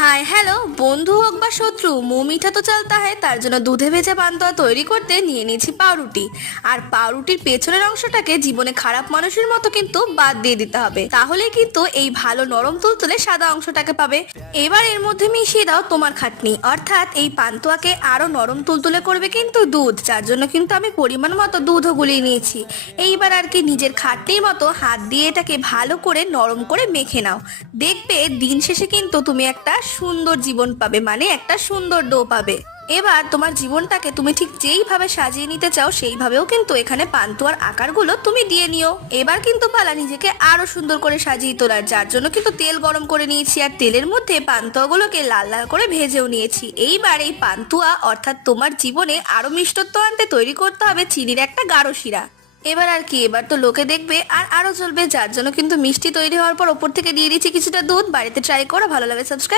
Hi hello বন্ধু হোক বা শত্রু, মুঁহ মিঠা তো চলতা হয়। তার জন্য দুধে ভেজা পান্তুয়া তৈরি করতে নিয়ে নিয়েছি পাউরুটি। আর পাউরুটির পেছনের অংশটাকে জীবনে খারাপ মানুষের মতো কিন্তু বাদ দিয়ে দিতে হবে, তাহলে কিন্তু এই ভালো নরম তুলতুলে সাদা অংশটাকে পাবে। এবার এর মধ্যে মিশিয়ে দাও তোমার খাটনি, অর্থাৎ এই পান্তুয়াকে আরো নরম তুলতুলে করবে কিন্তু দুধ, যার জন্য কিন্তু আমি পরিমাণ মতো দুধও গুলিয়ে নিয়েছি। এইবার আর কি নিজের খাটনির মতো হাত দিয়ে এটাকে ভালো করে নরম করে মেখে নাও। দেখবে দিন শেষে কিন্তু তুমি একটা সুন্দর জীবন পাবে, মানে একটা সুন্দর ডো পাবে। এবার তোমার জীবনটাকে তুমি ঠিক যেইভাবে সাজিয়ে নিতে চাও সেইভাবেও কিন্তু এখানে পান্তুয়ার আকারগুলো তুমি দিয়ে নিও। এবার কিন্তু পালা নিজেকে আরো সুন্দর করে সাজিয়ে তোলার, যার জন্য কিন্তু তেল গরম করে নিয়েছি আর তেলের মধ্যে পান্তুয়াগুলোকে লাল লাল করে ভেজেও নিয়েছি। এইবার এই পান্তুয়া অর্থাৎ তোমার জীবনে আরো মিষ্টত্ব আনতে তৈরি করতে হবে চিনির একটা গাঢ় শিরা। এবার আর কি, এবার তো লোকে দেখবে আর আরো চলবে, যার জন্য কিন্তু মিষ্টি তৈরি হওয়ার পর ওপর থেকে দিয়ে দিচ্ছি কিছুটা দুধ। বাড়িতে ট্রাই করো, ভালো লাগে সাবস্ক্রাইব।